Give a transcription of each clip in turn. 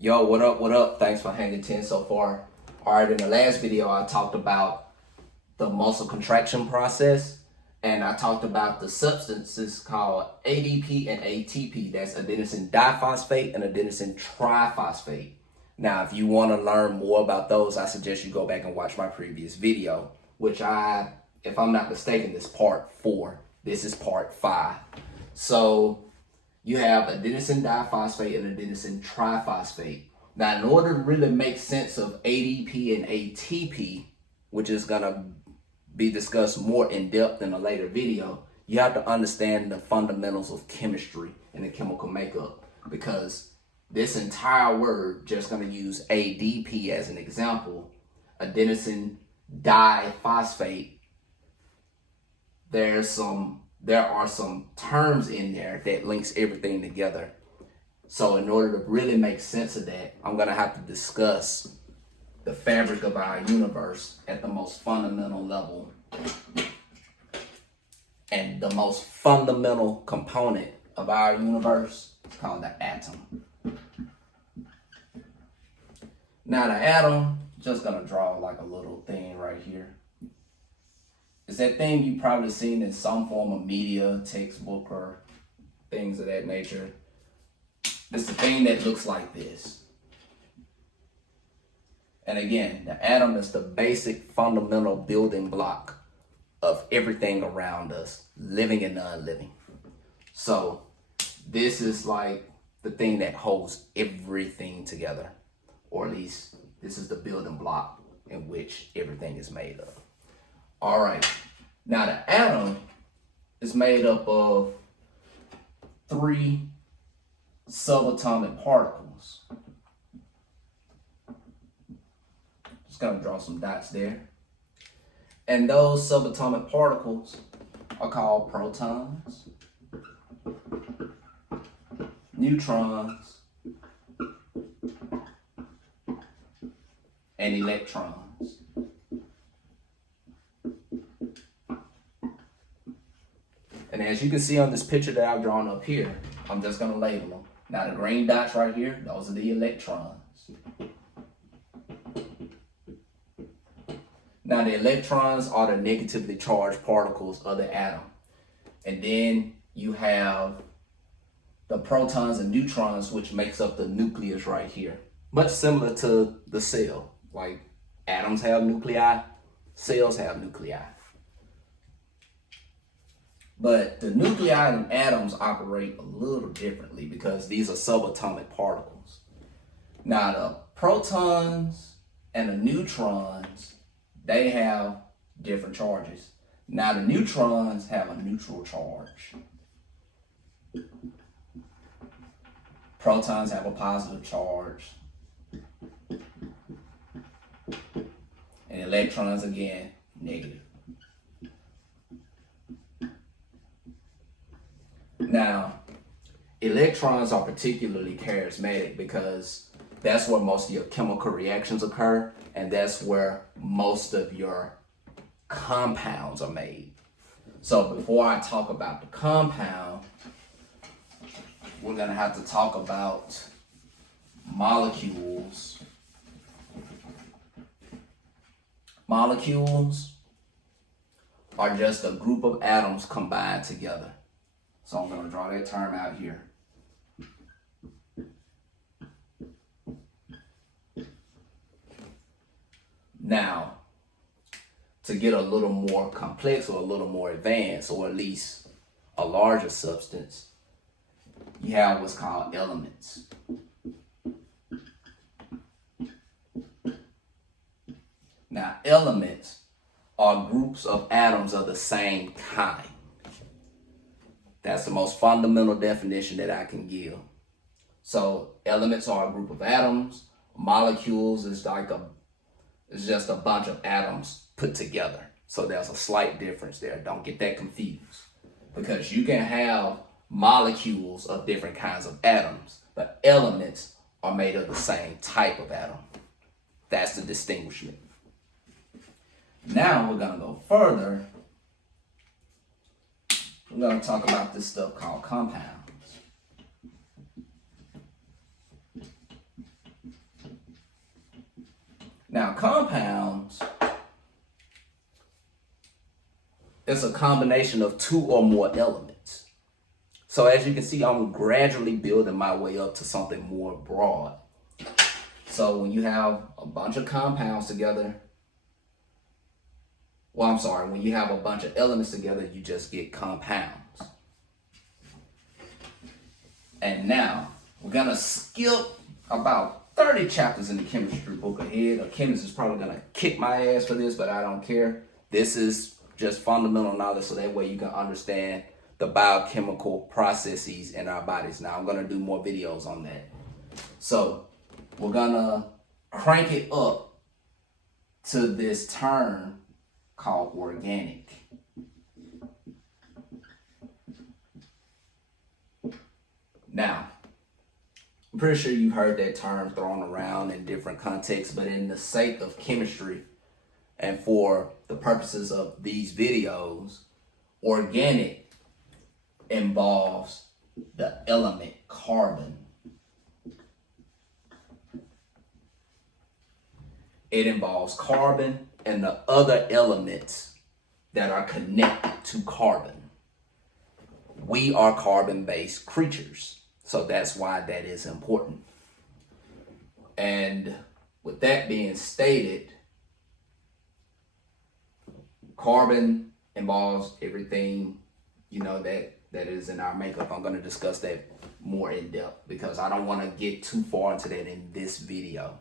Yo, what up, what up? Thanks for hanging 10 so far. Alright, in the last video I talked about the muscle contraction process, and I talked about the substances called ADP and ATP. That's adenosine diphosphate and adenosine triphosphate. Now, if you want to learn more about those, I suggest you go back and watch my previous video, which if I'm not mistaken, is part 4. This is part 5. So you have adenosine diphosphate and adenosine triphosphate. Now, in order to really make sense of ADP and ATP, which is going to be discussed more in depth in a later video, you have to understand the fundamentals of chemistry and the chemical makeup, because this entire word, just going to use ADP as an example, adenosine diphosphate, there are some terms in there that links everything together. So in order to really make sense of that, I'm going to have to discuss the fabric of our universe at the most fundamental level. And the most fundamental component of our universe is called the atom. Now the atom, just going to draw like a little thing right here. It's that thing you probably seen in some form of media, textbook, or things of that nature. It's the thing that looks like this. And again, the atom is the basic fundamental building block of everything around us, living and non-living. So this is like the thing that holds everything together, or at least this is the building block in which everything is made of. All right, now the atom is made up of 3 subatomic particles. Just gonna draw some dots there. And those subatomic particles are called protons, neutrons, and electrons. And as you can see on this picture that I've drawn up here, I'm just going to label them. Now the green dots right here, those are the electrons. Now the electrons are the negatively charged particles of the atom. And then you have the protons and neutrons, which makes up the nucleus right here. Much similar to the cell. Like atoms have nuclei, cells have nuclei. But the nuclei and atoms operate a little differently because these are subatomic particles. Now the protons and the neutrons, they have different charges. Now the neutrons have a neutral charge. Protons have a positive charge. And electrons, again, negative. Now, electrons are particularly charismatic because that's where most of your chemical reactions occur, and that's where most of your compounds are made. So before I talk about the compound, we're going to have to talk about molecules. Molecules are just a group of atoms combined together. So I'm going to draw that term out here. Now, to get a little more complex or a little more advanced, or at least a larger substance, you have what's called elements. Now, elements are groups of atoms of the same kind. That's the most fundamental definition that I can give. So elements are a group of atoms. Molecules is just a bunch of atoms put together. So there's a slight difference there. Don't get that confused. Because you can have molecules of different kinds of atoms, but elements are made of the same type of atom. That's the distinguishment. Now we're going to go further. We're going to talk about this stuff called compounds. Now, compounds is a combination of two or more elements. So as you can see, I'm gradually building my way up to something more broad. So when you have a bunch of compounds together, when you have a bunch of elements together, you just get compounds. And now we're gonna skip about 30 chapters in the chemistry book ahead. A chemist is probably gonna kick my ass for this, but I don't care. This is just fundamental knowledge, so that way you can understand the biochemical processes in our bodies. Now I'm gonna do more videos on that. So we're gonna crank it up to this term called organic. Now, I'm pretty sure you've heard that term thrown around in different contexts, but in the sake of chemistry and for the purposes of these videos, organic involves the element carbon. It involves carbon and the other elements that are connected to carbon. We are carbon-based creatures, so that's why that is important. And with that being stated, carbon involves everything, that is in our makeup. I'm going to discuss that more in depth because I don't want to get too far into that in this video.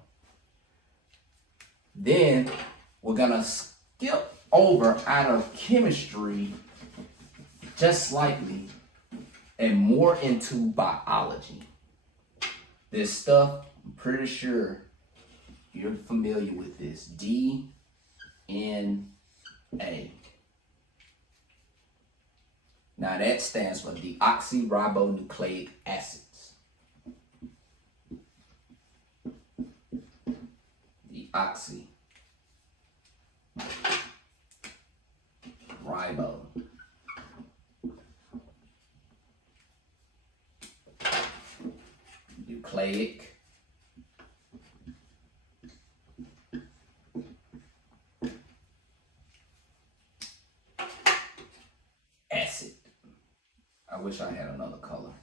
Then we're going to skip over out of chemistry just slightly and more into biology. This stuff, I'm pretty sure you're familiar with this. DNA. Now that stands for deoxyribonucleic acids. Deoxyribonucleic acid. I wish I had another color.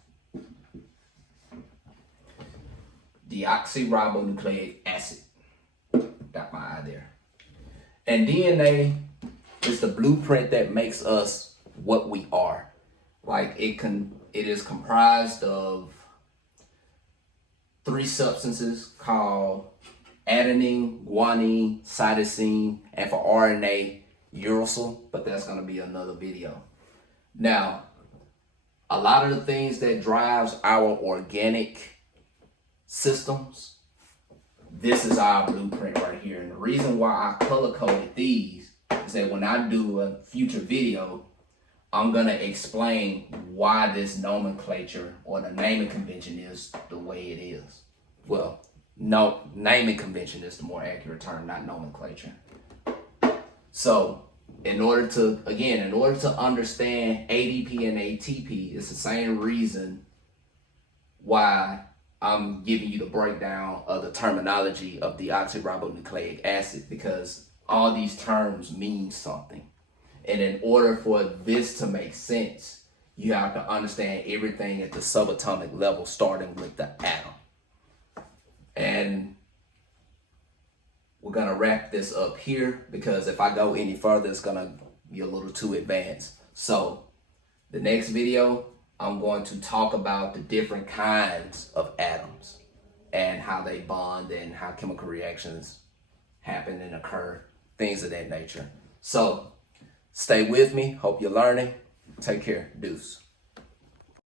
Deoxyribonucleic acid. Got my eye there. And DNA is the blueprint that makes us what we are. Like it is comprised of 3 substances called adenine, guanine, cytosine, and for RNA, uracil, but that's going to be another video. Now, a lot of the things that drives our organic systems, this is our blueprint right here. And the reason why I color-coded these is that when I do a future video, I'm going to explain why this nomenclature or the naming convention is the way it is. Well, no, naming convention is the more accurate term, not nomenclature. So, in order to understand ADP and ATP, it's the same reason why I'm giving you the breakdown of the terminology of deoxyribonucleic acid, because all these terms mean something. And in order for this to make sense, you have to understand everything at the subatomic level, starting with the atom. And we're going to wrap this up here because if I go any further, it's going to be a little too advanced. So the next video, I'm going to talk about the different kinds of atoms and how they bond and how chemical reactions happen and occur, things of that nature. So stay with me. Hope you're learning. Take care. Deuce.